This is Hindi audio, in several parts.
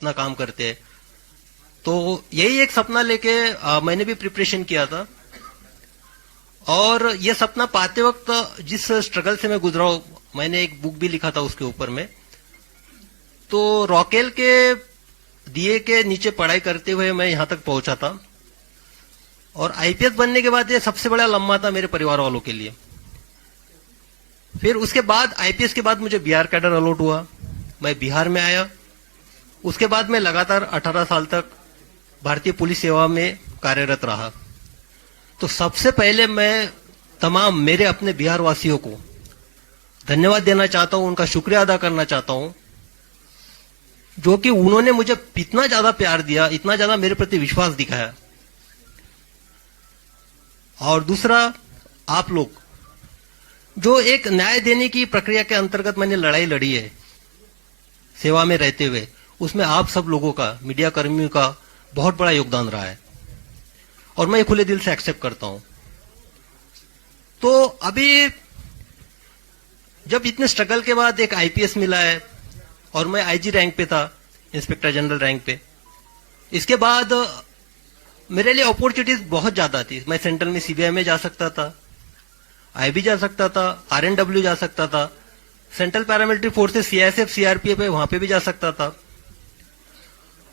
अपना काम करते हैं। तो यही एक सपना लेके मैंने भी प्रिपरेशन किया था। और ये सपना पाते वक्त जिस स्ट्रगल से मैं गुजरा हूं, मैंने एक बुक भी लिखा था उसके ऊपर में। तो रॉकेल के दिए के नीचे पढ़ाई करते हुए मैं यहां तक पहुंचा था। और आईपीएस बनने के बाद ये सबसे बड़ा लम्हा था मेरे परिवार वालों के लिए। फिर उसके बाद आईपीएस के बाद मुझे बिहार कैडर अलॉट हुआ, मैं बिहार में आया। उसके बाद मैं लगातार 18 साल तक भारतीय पुलिस सेवा में कार्यरत रहा। तो सबसे पहले मैं तमाम मेरे अपने बिहार वासियों को धन्यवाद देना चाहता हूं, उनका शुक्रिया अदा करना चाहता हूं, जो कि उन्होंने मुझे इतना ज्यादा प्यार दिया, इतना ज्यादा मेरे प्रति विश्वास दिखाया। और दूसरा, आप लोग जो एक न्याय देने की प्रक्रिया के अंतर्गत मैंने लड़ाई लड़ी है सेवा में रहते हुए, उसमें आप सब लोगों का, मीडिया कर्मियों का बहुत बड़ा योगदान रहा है और मैं खुले दिल से एक्सेप्ट करता हूं। तो अभी जब इतने स्ट्रगल के बाद एक आईपीएस मिला है और मैं आईजी रैंक पे था, इंस्पेक्टर जनरल रैंक पे, इसके बाद मेरे लिए अपॉर्चुनिटीज बहुत ज्यादा थी। मैं सेंट्रल में सीबीआई में जा सकता था, आईबी जा सकता था, आरएनडब्ल्यू जा सकता था, central paramilitary forces CISF CRPF है वहां पे भी जा सकता था।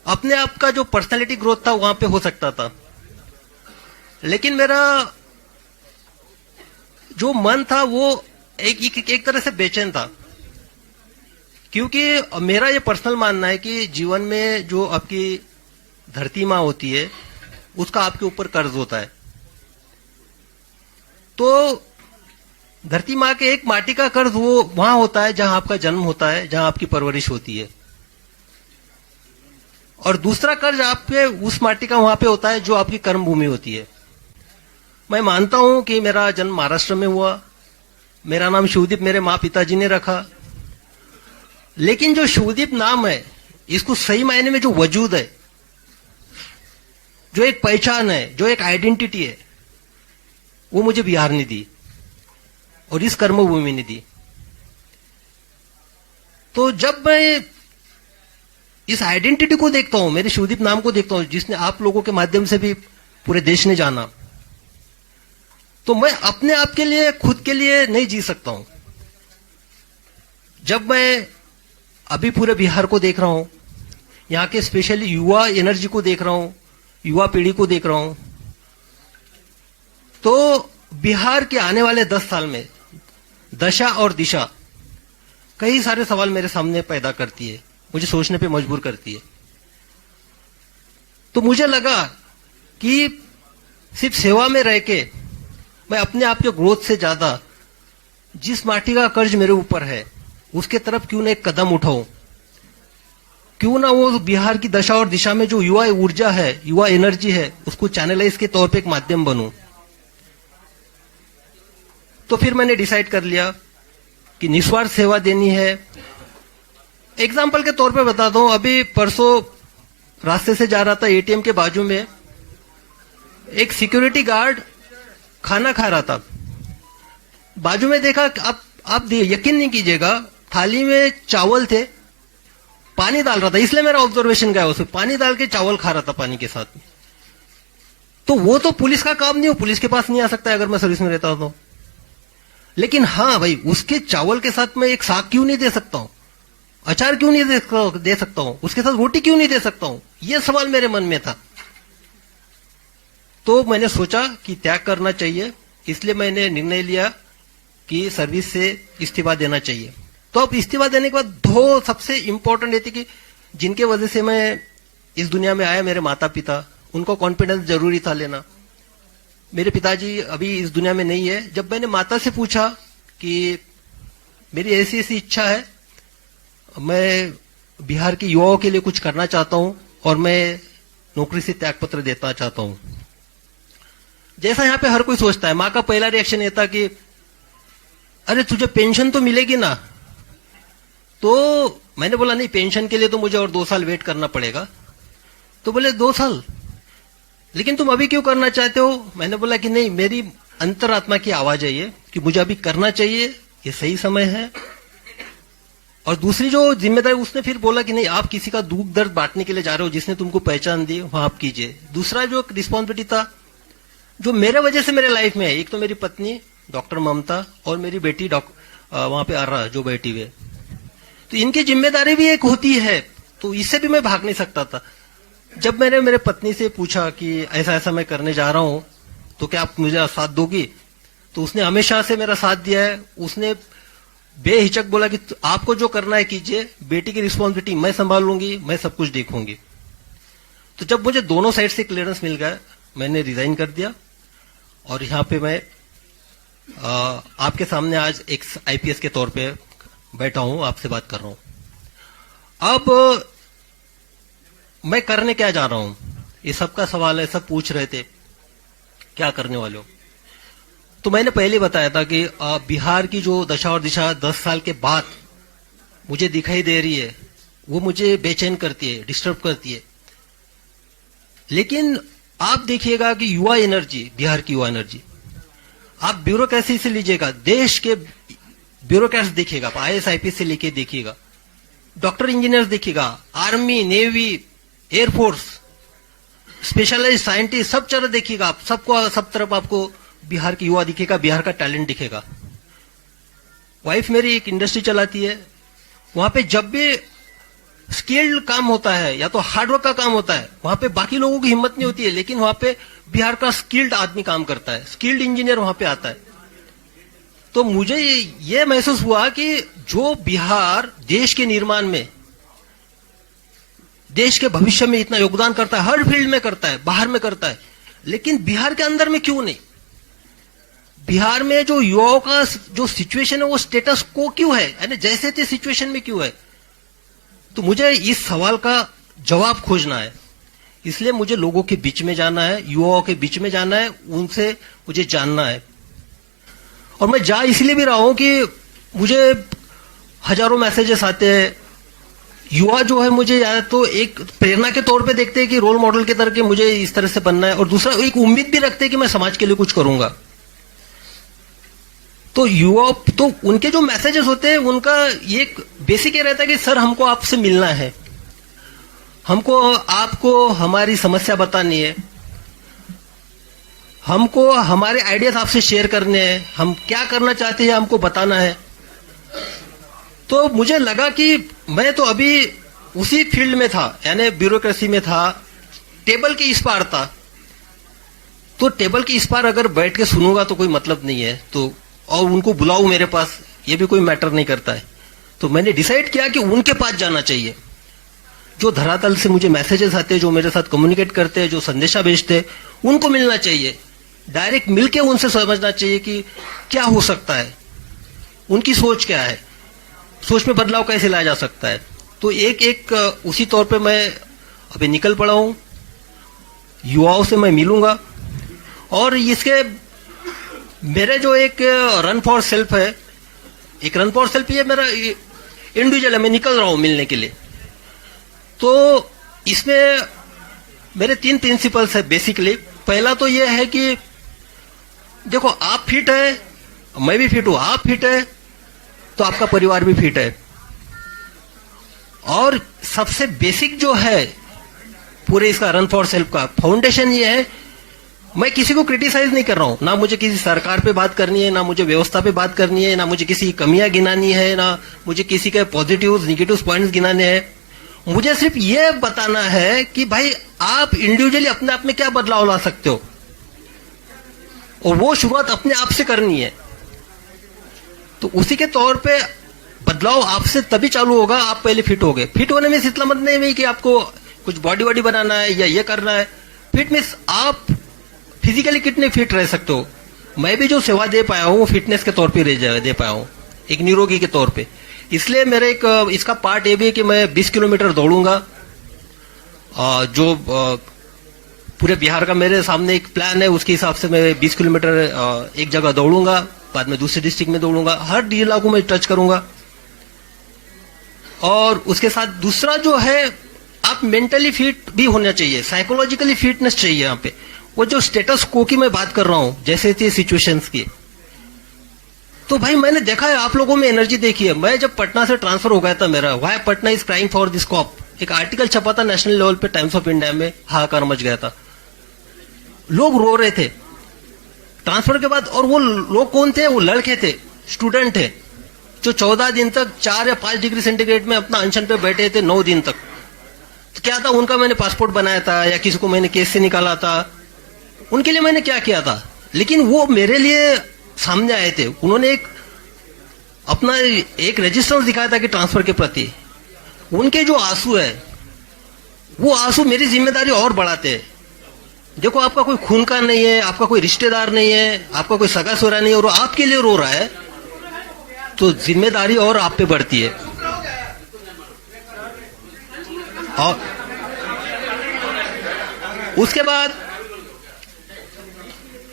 अपने आप का जो पर्सनालिटी ग्रोथ था वहां पे हो सकता था। लेकिन मेरा जो मन था वो एक तरह से बेचैन था, क्योंकि मेरा ये पर्सनल मानना है कि जीवन में जो आपकी धरती माँ होती है उसका आपके ऊपर कर्ज होता है। तो धरती माँ के एक माटी का कर्ज वो वहां होता है जहां आपका जन्म होता है, जहां आपकी परवरिश होती है, और दूसरा कर्ज आपके उस माटी का वहां पे होता है जो आपकी कर्म भूमि होती है। मैं मानता हूं कि मेरा जन्म महाराष्ट्र में हुआ, मेरा नाम शिवदीप मेरे माँ पिताजी ने रखा, लेकिन जो शिवदीप नाम है इसको सही मायने में जो वजूद है, जो एक पहचान है, जो एक आइडेंटिटी है, वो मुझे बिहार ने दी और इस कर्मभूमि ने दी। तो जब मैं इस आइडेंटिटी को देखता हूं, मेरे शिवदीप नाम को देखता हूं, जिसने आप लोगों के माध्यम से भी पूरे देश ने जाना, तो मैं अपने आप के लिए, खुद के लिए नहीं जी सकता हूं। जब मैं अभी पूरे बिहार को देख रहा हूं, यहां के स्पेशली युवा एनर्जी को देख रहा हूं, युवा पीढ़ी को देख रहा हूं, तो बिहार के आने वाले 10 साल में दशा और दिशा कई सारे सवाल मेरे सामने पैदा करती है, मुझे सोचने पे मजबूर करती है। तो मुझे लगा कि सिर्फ सेवा में रह के मैं अपने आप के ग्रोथ से ज्यादा जिस माटी का कर्ज मेरे ऊपर है उसके तरफ क्यों ना एक कदम उठाऊं, क्यों ना वो बिहार की दशा और दिशा में जो युवा ऊर्जा है, युवा एनर्जी है, उसको चैनलाइज के तौर पे एक माध्यम बनूं। तो फिर मैंने डिसाइड कर लिया कि निस्वार्थ सेवा देनी है। एग्जाम्पल के तौर पे बताता हूं, अभी परसों रास्ते से जा रहा था, एटीएम के बाजू में एक सिक्योरिटी गार्ड खाना खा रहा था। बाजू में देखा, आप यकीन नहीं कीजिएगा, थाली में चावल थे, पानी डाल रहा था, इसलिए मेरा ऑब्जर्वेशन गया, उसमें पानी डाल के चावल खा रहा था पानी के साथ। तो वो तो पुलिस का काम नहीं हो, पुलिस के पास नहीं आ सकता अगर मैं सर्विस में रहता तो। लेकिन हाँ भाई, उसके चावल के साथ मैं एक साग क्यों नहीं दे सकता हूं, अचार क्यों नहीं दे सकता हूं, उसके साथ रोटी क्यों नहीं दे सकता हूं, यह सवाल मेरे मन में था। तो मैंने सोचा कि त्याग करना चाहिए, इसलिए मैंने निर्णय लिया कि सर्विस से इस्तीफा देना चाहिए। तो अब इस्तीफा देने के बाद दो सबसे इंपॉर्टेंट ये थी कि जिनके वजह से मैं इस दुनिया में आया, मेरे माता पिता, उनको कॉन्फिडेंस जरूरी था लेना। मेरे पिताजी अभी इस दुनिया में नहीं है। जब मैंने माता से पूछा कि मेरी ऐसी ऐसी इच्छा है, मैं बिहार के युवाओं के लिए कुछ करना चाहता हूं और मैं नौकरी से त्यागपत्र देना चाहता हूं, जैसा यहां पे हर कोई सोचता है, मां का पहला रिएक्शन ये था कि अरे तुझे पेंशन तो मिलेगी ना। तो मैंने बोला नहीं, पेंशन के लिए तो मुझे और 2 साल वेट करना पड़ेगा। तो बोले 2 साल, लेकिन तुम अभी क्यों करना चाहते हो? मैंने बोला कि नहीं, मेरी अंतरात्मा की आवाज है ये कि मुझे अभी करना चाहिए, ये सही समय है और दूसरी जो जिम्मेदारी, उसने फिर बोला कि नहीं, आप किसी का दुख दर्द बांटने के लिए जा रहे हो, जिसने तुमको पहचान दी वहां आप कीजिए। दूसरा जो रिस्पॉन्सिबिलिटी था जो मेरे वजह से मेरे लाइफ में है, एक तो मेरी पत्नी डॉक्टर ममता और मेरी बेटी वहां पे आर्रा जो बैठी हुई है, तो इनकी जिम्मेदारी भी एक होती है, तो इससे भी मैं भाग नहीं सकता था। जब मैंने मेरे पत्नी से पूछा कि ऐसा ऐसा मैं करने जा रहा हूं, तो क्या आप मुझे साथ दोगी, तो उसने हमेशा से मेरा साथ दिया है। उसने बेहिचक बोला कि आपको जो करना है कीजिए, बेटी की रिस्पॉन्सिबिलिटी मैं संभाल लूंगी, मैं सब कुछ देखूंगी। तो जब मुझे दोनों साइड से क्लियरेंस मिल गया, मैंने रिजाइन कर दिया और यहां पे मैं आपके सामने आज एक आईपीएस के तौर पे बैठा हूं, आपसे बात कर रहा हूं। अब मैं करने क्या जा रहा हूं, ये सबका सवाल है, सब पूछ रहे थे क्या करने वाले हो। तो मैंने पहले बताया था कि बिहार की जो दशा और दिशा 10 साल के बाद मुझे दिखाई दे रही है, वो मुझे बेचैन करती है, डिस्टर्ब करती है। लेकिन आप देखिएगा कि युवा एनर्जी, बिहार की युवा एनर्जी, आप ब्यूरोक्रेसी से लीजिएगा, देश के ब्यूरोक्रेट्स देखिएगा, आईएएस आईपीएस से लेके देखिएगा, डॉक्टर इंजीनियर्स देखिएगा, army, navy, air force, specialised scientist, सब तरह देखिएगा आप, सबको सब तरफ आपको बिहार की युवा दिखेगा, बिहार का टैलेंट दिखेगा। वाइफ मेरी एक इंडस्ट्री चलाती है, वहां पे जब भी स्किल्ड काम होता है या तो हार्डवर्क का काम होता है, वहां पे बाकी लोगों की हिम्मत नहीं होती है, लेकिन वहां पे बिहार का स्किल्ड आदमी काम करता है, स्किल्ड इंजीनियर वहां पे आता है। तो मुझे ये महसूस हुआ कि जो बिहार देश के निर्माण में, देश के भविष्य में इतना योगदान करता है, हर फील्ड में करता है, बाहर में करता है, लेकिन बिहार के अंदर में क्यों नहीं? बिहार में जो युवाओं का जो सिचुएशन है वो स्टेटस को क्यों है, यानी जैसे थे सिचुएशन में क्यों है? तो मुझे इस सवाल का जवाब खोजना है, इसलिए मुझे लोगों के बीच में जाना है, युवाओं के बीच में जाना है, उनसे मुझे जानना है। और मैं जा इसलिए भी रहा हूं कि मुझे हजारों मैसेजेस आते हैं, युवा जो है मुझे या तो एक प्रेरणा के तौर पे देखते हैं कि रोल मॉडल के तरह के मुझे इस तरह से बनना है, और दूसरा एक उम्मीद भी रखते हैं कि मैं समाज के लिए कुछ करूंगा। तो युवा, तो उनके जो मैसेजेस होते हैं उनका एक बेसिक ये रहता है कि सर हमको आपसे मिलना है, हमको आपको हमारी समस्या बतानी है, हमको हमारे आइडियाज आपसे शेयर करने हैं, हम क्या करना चाहते हैं हमको बताना है। तो मुझे लगा कि मैं तो अभी उसी फील्ड में था, यानी ब्यूरोक्रेसी में था, टेबल के इस पार था। तो टेबल के इस पार अगर बैठ के सुनूंगा तो कोई मतलब नहीं है, तो और उनको बुलाऊं मेरे पास, ये भी कोई मैटर नहीं करता है। तो मैंने डिसाइड किया कि उनके पास जाना चाहिए, जो धरातल से मुझे मैसेजेस आते हैं, जो मेरे साथ कम्युनिकेट करते हैं, जो संदेशा भेजते हैं, उनको मिलना चाहिए, डायरेक्ट मिलके उनसे समझना चाहिए कि क्या हो सकता है, उनकी सोच क्या है, सोच में बदलाव कैसे लाया जा सकता है। तो एक एक उसी तौर पे मैं अभी निकल पड़ा हूं, युवाओं से मैं मिलूंगा, और इसके मेरे जो एक रन फॉर सेल्फ है, एक रन फॉर सेल्फ ये मेरा इंडिविजुअल है, मैं निकल रहा हूं मिलने के लिए। तो इसमें मेरे 3 प्रिंसिपल्स है बेसिकली। पहला तो ये है कि देखो, आप फिट है, मैं भी फिट हूं, आप फिट है तो आपका परिवार भी फिट है। और सबसे बेसिक जो है पूरे इसका रन फॉर सेल्फ का फाउंडेशन ये है, मैं किसी को क्रिटिसाइज नहीं कर रहा हूं, ना मुझे किसी सरकार पे बात करनी है, ना मुझे व्यवस्था पे बात करनी है, ना मुझे किसी की कमियां गिनानी है, ना मुझे किसी के पॉजिटिव निगेटिव पॉइंट्स गिनाने हैं। मुझे सिर्फ ये बताना है कि भाई आप इंडिविजुअली अपने आप में क्या बदलाव ला सकते हो, और वो शुरुआत अपने आप से करनी है। तो उसी के तौर पे बदलाव आपसे तभी चालू होगा, आप पहले फिट हो गए। फिट होने में इतना मतलब नहीं कि आपको कुछ बॉडी वॉडी बनाना है या ये करना है। फिट मीन्स आप फिजिकली कितने फिट रह सकते हो। मैं भी जो सेवा दे पाया हूं फिटनेस के तौर पे दे पाया हूं, एक निरोगी के तौर पे। इसलिए मेरे एक इसका पार्ट ये भी है कि मैं 20 किलोमीटर दौड़ूंगा, जो पूरे बिहार का मेरे सामने एक प्लान है, उसके हिसाब से मैं 20 किलोमीटर एक जगह दौड़ूंगा, बाद में दूसरे डिस्ट्रिक्ट में दौड़ूंगा, हर जिला को मैं टच करूंगा। और उसके साथ दूसरा जो है, आप मेंटली फिट भी होना चाहिए, साइकोलॉजिकली फिटनेस चाहिए। यहाँ पे वो जो स्टेटस को की मैं बात कर रहा हूं, जैसे थे सिचुएशंस की, तो भाई मैंने देखा है, आप लोगों में एनर्जी देखी है। मैं जब पटना से ट्रांसफर हो गया था मेरा, why Patna is crying for this cop, एक आर्टिकल छपा था नेशनल लेवल पे टाइम्स ऑफ इंडिया में, हाहाकार मच गया था, लोग रो रहे थे ट्रांसफर के बाद। और वो लोग कौन थे? वो लड़के थे, स्टूडेंट थे, जो 14 दिन तक 4 या 5 डिग्री सेंटीग्रेड में अपना अनशन पे बैठे थे 9 दिन तक। तो क्या था, उनका मैंने पासपोर्ट बनाया था या किसी को मैंने केस से निकाला था, उनके लिए मैंने क्या किया था। लेकिन वो मेरे लिए सामने आए थे, उन्होंने अपना एक रेजिस्टेंस दिखाया था कि ट्रांसफर के प्रति। उनके जो आंसू है, वो आंसू मेरी जिम्मेदारी और बढ़ाते हैं। देखो, आपका कोई खून का नहीं है, आपका कोई रिश्तेदार नहीं है, आपका कोई सगा सोरा नहीं है, और वो आपके लिए रो रहा है, तो जिम्मेदारी और आप पे बढ़ती है। और उसके बाद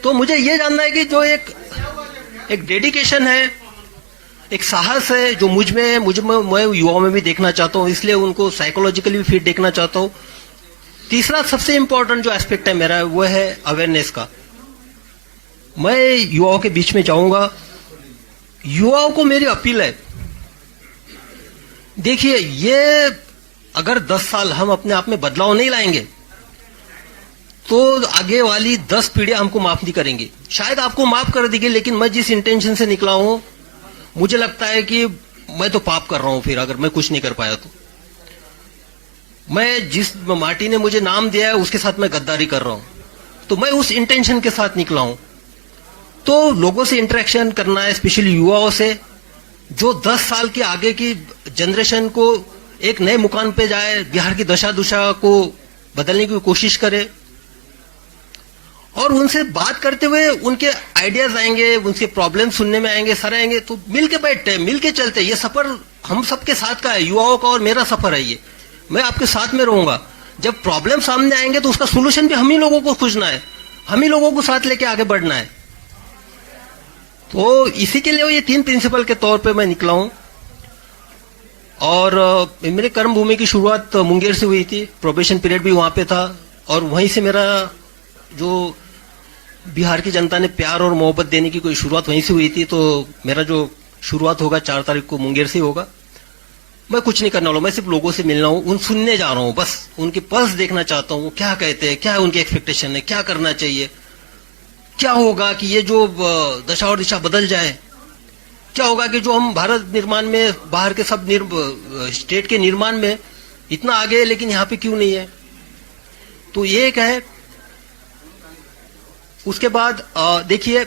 तो मुझे ये जानना है कि जो एक डेडिकेशन है, एक साहस है, जो मुझ में मैं युवाओं में भी देखना चाहता हूं, इसलिए उनको साइकोलॉजिकली भी फिट देखना चाहता हूं। तीसरा सबसे इंपॉर्टेंट जो एस्पेक्ट है मेरा, वो है अवेयरनेस का। मैं युवाओं के बीच में जाऊंगा, युवाओं को मेरी अपील है, देखिए, ये अगर 10 साल हम अपने आप में बदलाव नहीं लाएंगे तो आगे वाली 10 पीढ़ियां हमको माफ नहीं करेंगी। शायद आपको माफ कर देंगे, लेकिन मैं जिस इंटेंशन से निकला हूं, मुझे लगता है कि मैं तो पाप कर रहा हूं फिर, अगर मैं कुछ नहीं कर पाया तो। मैं जिस माटी ने मुझे नाम दिया है उसके साथ मैं गद्दारी कर रहा हूं, तो मैं उस इंटेंशन के साथ निकला हूं। तो लोगों से इंटरेक्शन करना है, स्पेशली युवाओं से, जो 10 साल के आगे की जनरेशन को एक नए मुकाम पे जाए, बिहार की दशा दुशा को बदलने की कोशिश करे। और उनसे बात करते हुए उनके आइडियाज आएंगे, उनके प्रॉब्लम सुनने में आएंगे, सर आएंगे, तो मिलके बैठते हैं, मिलके चलते हैं। ये सफर हम सबके साथ का है, युवाओं का और मेरा सफर है ये। मैं आपके साथ में रहूंगा। जब प्रॉब्लम सामने आएंगे तो उसका सोल्यूशन भी हम ही लोगों को खोजना है, हम ही लोगों को साथ लेके आगे बढ़ना है। तो इसी के लिए ये 3 प्रिंसिपल के तौर पे मैं निकला हूं। और मेरे कर्म भूमि की शुरुआत मुंगेर से हुई थी, प्रोबेशन पीरियड भी वहां पे था, और वहीं से मेरा जो बिहार की जनता ने प्यार और मोहब्बत देने की कोई शुरुआत वहीं से हुई थी। तो मेरा जो शुरुआत होगा 4 तारीख को मुंगेर से होगा। मैं कुछ नहीं करने वाला हूं, मैं सिर्फ लोगों से मिलना हूं, उन सुनने जा रहा हूं, बस उनके पल्स देखना चाहता हूं, क्या कहते हैं, क्या उनकी एक्सपेक्टेशन है, क्या करना चाहिए, क्या होगा कि ये जो दशा और दिशा बदल जाए, क्या होगा कि जो हम भारत निर्माण में, बाहर के सब स्टेट के निर्माण में इतना आगे है, लेकिन यहां पे क्यों नहीं है। तो ये एक है। उसके बाद देखिए,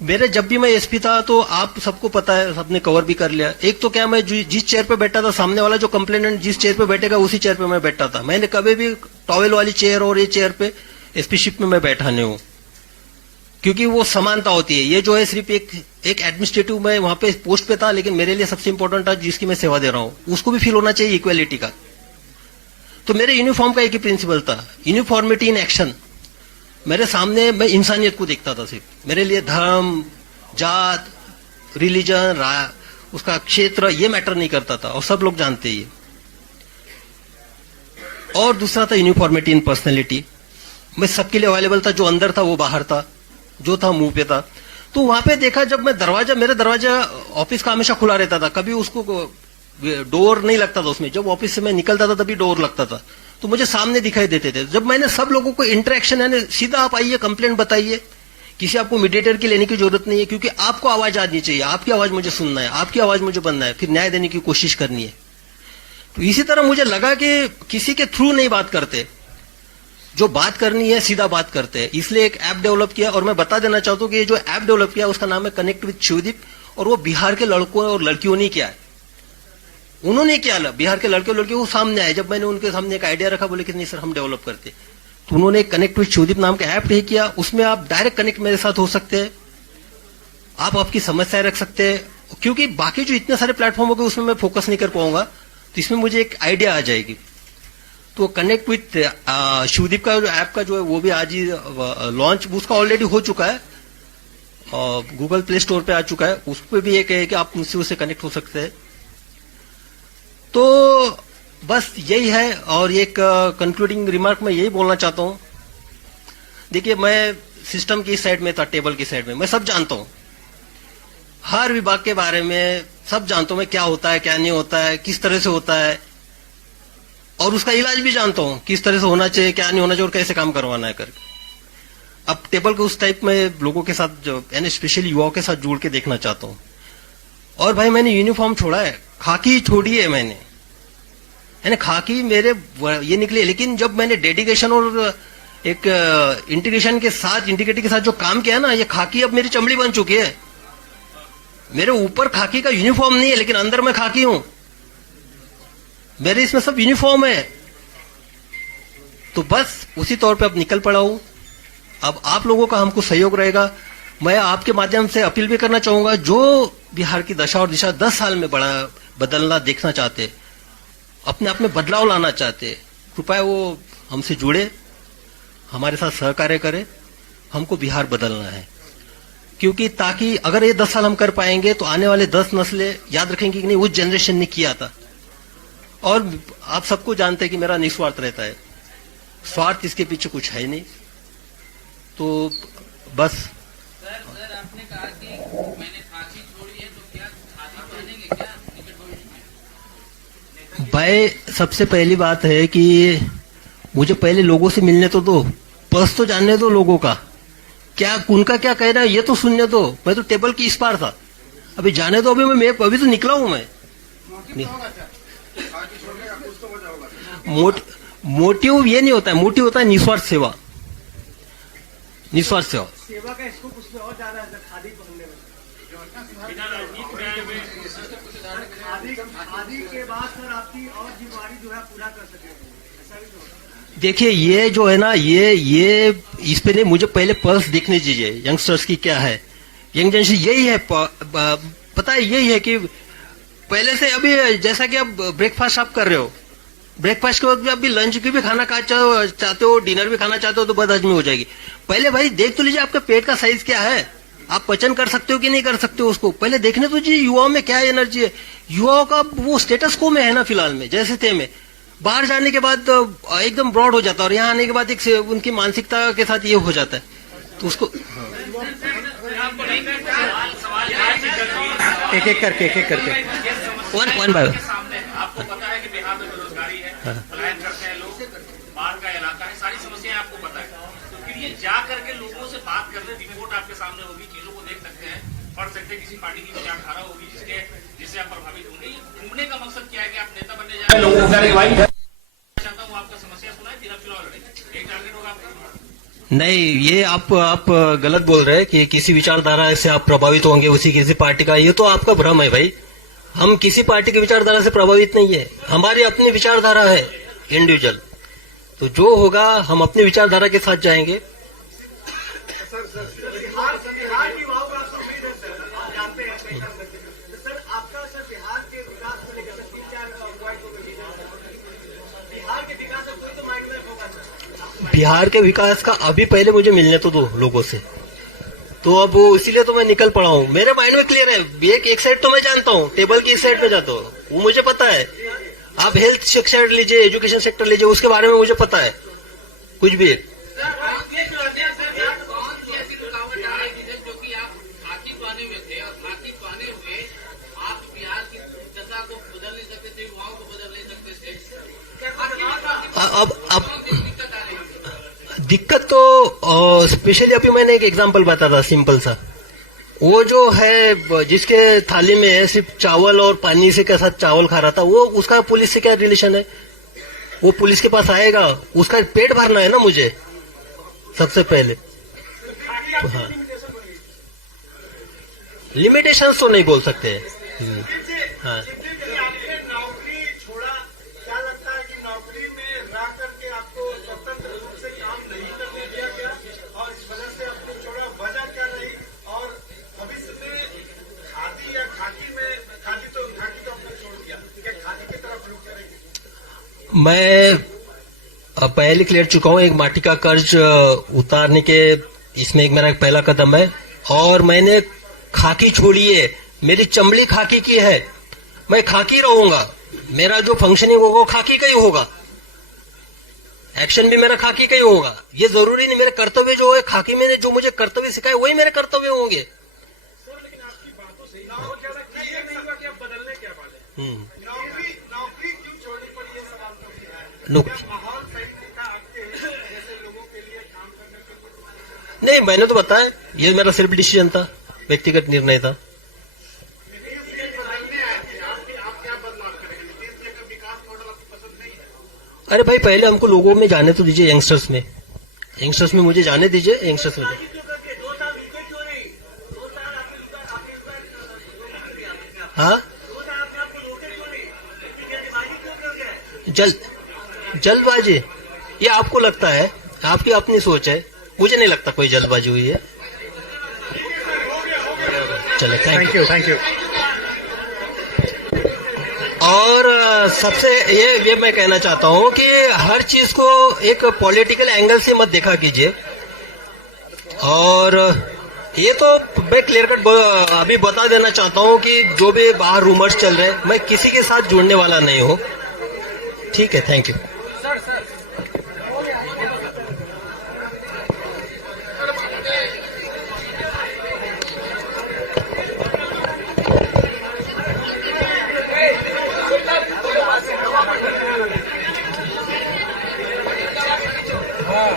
मेरे जब भी मैं एसपी था, तो आप सबको पता है, सबने कवर भी कर लिया। एक तो क्या, मैं जिस चेयर पे बैठा था, सामने वाला जो कंप्लेनेंट जिस चेयर पे बैठेगा उसी चेयर पे मैं बैठा था। मैंने कभी भी टॉवेल वाली चेयर और ये चेयर पे एसपीशिप में मैं बैठा नहीं हूं, क्योंकि वो समानता होती है। ये जो है सिर्फ एक एडमिनिस्ट्रेटिव, मैं वहां पे पोस्ट पे था, लेकिन मेरे लिए सबसे इंपॉर्टेंट था जिसकी मैं सेवा दे रहा हूं, उसको भी फील होना चाहिए इक्वेलिटी का। तो मेरे यूनिफॉर्म का एक ही प्रिंसिपल था, यूनिफॉर्मिटी इन एक्शन। मेरे सामने मैं इंसानियत को देखता था सिर्फ। मेरे लिए धर्म, जात, रिलीजन, उसका क्षेत्र, ये मैटर नहीं करता था, और सब लोग जानते हैं ये। और दूसरा था यूनिफॉर्मिटी इन पर्सनैलिटी। मैं सबके लिए अवेलेबल था, जो अंदर था वो बाहर था, जो था मुंह पे था। तो वहां पे देखा, जब मैं मेरे दरवाजा ऑफिस का हमेशा खुला रहता था, कभी उसको डोर नहीं लगता था उसमें। जब ऑफिस से मैं निकलता था तभी डोर लगता था, तो मुझे सामने दिखाई देते थे। जब मैंने सब लोगों को इंटरेक्शन है, सीधा आप आइए, कंप्लेंट बताइए, किसी आपको मीडिएटर की लेने की जरूरत नहीं है, क्योंकि आपको आवाज आनी चाहिए, आपकी आवाज मुझे सुनना है, आपकी आवाज मुझे बनना है, फिर न्याय देने की कोशिश करनी है। तो इसी तरह मुझे लगा कि किसी के थ्रू नहीं बात करते, जो बात करनी है सीधा बात करते हैं। इसलिए एक ऐप डेवलप किया, और मैं बता देना चाहता हूं कि ये जो ऐप डेवलप किया उसका नाम है कनेक्ट विद शिवदीप, और वो बिहार के लड़कों और लड़कियों ने किया है। उन्होंने क्या, बिहार के लड़के लड़के वो सामने आए, जब मैंने उनके सामने एक आइडिया रखा, बोले कि नहीं सर हम डेवलप करते, तो उन्होंने कनेक्ट विद शिवदीप नाम का ऐप नहीं किया। उसमें आप डायरेक्ट कनेक्ट मेरे साथ हो सकते हैं, आप आपकी समस्याएं रख सकते हैं, क्योंकि बाकी जो इतने सारे प्लेटफॉर्म हो गए उसमें मैं फोकस नहीं कर पाऊंगा, तो इसमें मुझे एक आइडिया आ जाएगी। तो कनेक्ट विद शिवदीप का जो ऐप का जो है वो भी आज ही लॉन्च, उसका ऑलरेडी हो चुका है, गूगल प्ले स्टोर पे आ चुका है। उस पर भी एक है कि आप मुझसे उससे कनेक्ट हो सकते हैं। तो बस यही है। और एक कंक्लूडिंग रिमार्क मैं यही बोलना चाहता हूं, देखिए मैं सिस्टम की साइड में था, टेबल की साइड में, मैं सब जानता हूं, हर विभाग के बारे में सब जानता हूं मैं, क्या होता है क्या नहीं होता है, किस तरह से होता है, और उसका इलाज भी जानता हूं किस तरह से होना चाहिए, क्या नहीं होना चाहिए और कैसे काम करवाना है करके। अब टेबल के उस टाइप में लोगों के साथ जो यानी स्पेशली युवाओं के साथ जुड़ के देखना चाहता हूं। और भाई मैंने यूनिफॉर्म छोड़ा है, खाकी छोड़ी है मैंने, यानी खाकी मेरे ये निकली, लेकिन जब मैंने डेडिकेशन और एक इंटीग्रेशन के साथ इंटीग्रिटी के साथ जो काम किया ना, ये खाकी अब मेरी चमड़ी बन चुकी है। मेरे ऊपर खाकी का यूनिफॉर्म नहीं है लेकिन अंदर मैं खाकी हूं, मेरे इसमें सब यूनिफॉर्म है। तो बस उसी तौर पे अब निकल पड़ा हूं। अब आप लोगों का हमको सहयोग रहेगा। मैं आपके माध्यम से अपील भी करना चाहूंगा, जो बिहार की दशा और दिशा 10 साल में बदलना देखना चाहते, अपने आप में बदलाव लाना चाहते, कृपया वो हमसे जुड़े, हमारे साथ सहकार्य करे। हमको बिहार बदलना है, क्योंकि ताकि अगर ये 10 साल हम कर पाएंगे तो आने वाले 10 नस्लें याद रखेंगे कि नहीं उस जनरेशन ने किया था। और आप सबको जानते हैं कि मेरा निस्वार्थ रहता है, स्वार्थ इसके पीछे कुछ है नहीं। तो बस सर आपने कहा कि मैंने खाकी छोड़ी है, तो क्या खाकी पहनेंगे क्या निकट भविष्य में? भाई सबसे पहली बात है कि मुझे पहले लोगों से मिलने तो दो, पर्स तो जानने दो लोगों का, क्या उनका क्या कहना है ये तो सुनने दो। मैं तो टेबल की इस पार था, अभी जाने दो। अभी तो निकला हूं मैं। मोटिव ये नहीं होता है, मोटिव होता है निस्वार्थ सेवा। निस्वार्थ सेवा सेवा का स्कोप उसमें और ज्यादा है खादी पहनने में। खादी के बाद सर आपकी और जिम्मेदारी जो है पूरा कर सके, ऐसा भी तो। देखिए ये जो है ना, ये इस पे नहीं, मुझे पहले पल्स देखने दीजिए यंगस्टर्स की क्या है। यंग जनरेशन यही है, पता है यही है कि पहले से अभी जैसा कि अब ब्रेकफास्ट आप कर रहे हो, ब्रेकफास्ट के वक्त भी अभी लंच की भी खाना चाहते हो, डिनर भी खाना चाहते हो तो बदहजमी हो जाएगी। पहले भाई देख तो लीजिए आपके पेट का साइज क्या है, आप पचन कर सकते हो कि नहीं कर सकते हो, उसको पहले देखने तो जी युवाओं में क्या एनर्जी है। युवाओं का वो स्टेटस को में है ना फिलहाल में, जैसे थे में बाहर जाने के बाद एकदम ब्रॉड हो जाता है और यहाँ आने के बाद एक उनकी मानसिकता के साथ ये हो जाता है, तो उसको एक एक करके वन बाय आपको पता है कि बिहार में बेरोजगारी है, पलायन करते हैं लोग, बाढ़ का इलाका है, सारी समस्याएं आपको पता है। तो फिर ये जा करके लोगों से बात करने, रिपोर्ट आपके सामने होगी, चीजों को देख सकते हैं, पढ़ सकते हैं, किसी पार्टी की विचारधारा होगी जिससे आप प्रभावित होंगे। घूमने का मकसद क्या है कि आप नेता बनने जा रहे हैं, चाहता हूँ आपका समस्या सुनाए, फिर आप चुनाव लड़ेंगे, एक टारगेट होगा आपका। नहीं, ये आप गलत बोल रहे हैं कि किसी विचारधारा से आप प्रभावित होंगे उसी किसी पार्टी का, ये तो आपका भ्रम है भाई। हम किसी पार्टी की विचारधारा से प्रभावित नहीं है, हमारी अपनी विचारधारा है इंडिविजुअल। तो जो होगा हम अपनी विचारधारा के साथ जाएंगे। बिहार के विकास का अभी पहले मुझे मिलने तो दो लोगों से, तो अब इसीलिए तो मैं निकल पड़ा हूँ। मेरे माइंड में क्लियर है, एक साइड तो मैं जानता हूँ, टेबल की इस साइड में जाता हूँ, वो मुझे पता है। आप हेल्थ सेक्टर लीजिए, एजुकेशन सेक्टर लीजिए, उसके बारे में मुझे पता है कुछ भी। अब दिक्कत तो स्पेशली अभी मैंने एक एग्जांपल बताया था सिंपल सा, वो जो है जिसके थाली में सिर्फ चावल और पानी से के साथ चावल खा रहा था, वो उसका पुलिस से क्या रिलेशन है? वो पुलिस के पास आएगा, उसका पेट भरना है ना मुझे सबसे पहले। हाँ, लिमिटेशंस तो नहीं बोल सकते। हाँ, मैं पहले क्लियर चुका हूं, एक माटी का कर्ज उतारने के इसमें एक मेरा पहला कदम है। और मैंने खाकी छोड़ी है, मेरी चमड़ी खाकी की है, मैं खाकी रहूंगा, मेरा जो फंक्शनिंग होगा वो खाकी का ही होगा, एक्शन भी मेरा खाकी का ही होगा। ये जरूरी नहीं मेरे कर्तव्य जो है खाकी में जो मुझे कर्तव्य सिखाए वही मेरे कर्तव्य होंगे। सर लेकिन आपकी बात तो सही नौकरी क्यों छोड़नी पड़ी ये सवाल तो है। नौकरी माहौल सही था आपके जैसे लोगों के लिए काम करने के लिए। नहीं, मैंने तो बताया, ये मेरा सेल्फ डिसीजन था, व्यक्तिगत निर्णय था। अरे भाई, पहले हमको लोगों में जाने तो दीजिए, यंगस्टर्स में मुझे जाने दीजिए, यंगस्टर्स में। 2 साल रुके क्यों नहीं? 2 साल आपने हाँ, 2 साल आपको रोके क्यों नहीं? जल्दबाजी क्यों कर गए? जल्दबाजी ये आपको लगता है, आपकी अपनी सोच है, मुझे नहीं लगता कोई जल्दबाजी हुई है। चलो, थैंक यू। और सबसे ये मैं कहना चाहता हूं कि हर चीज को एक पॉलिटिकल एंगल से मत देखा कीजिए। और ये तो मैं क्लियर कट अभी बता देना चाहता हूं कि जो भी बाहर रूमर्स चल रहे हैं, मैं किसी के साथ जुड़ने वाला नहीं हूं। ठीक है, थैंक यू। हाँ,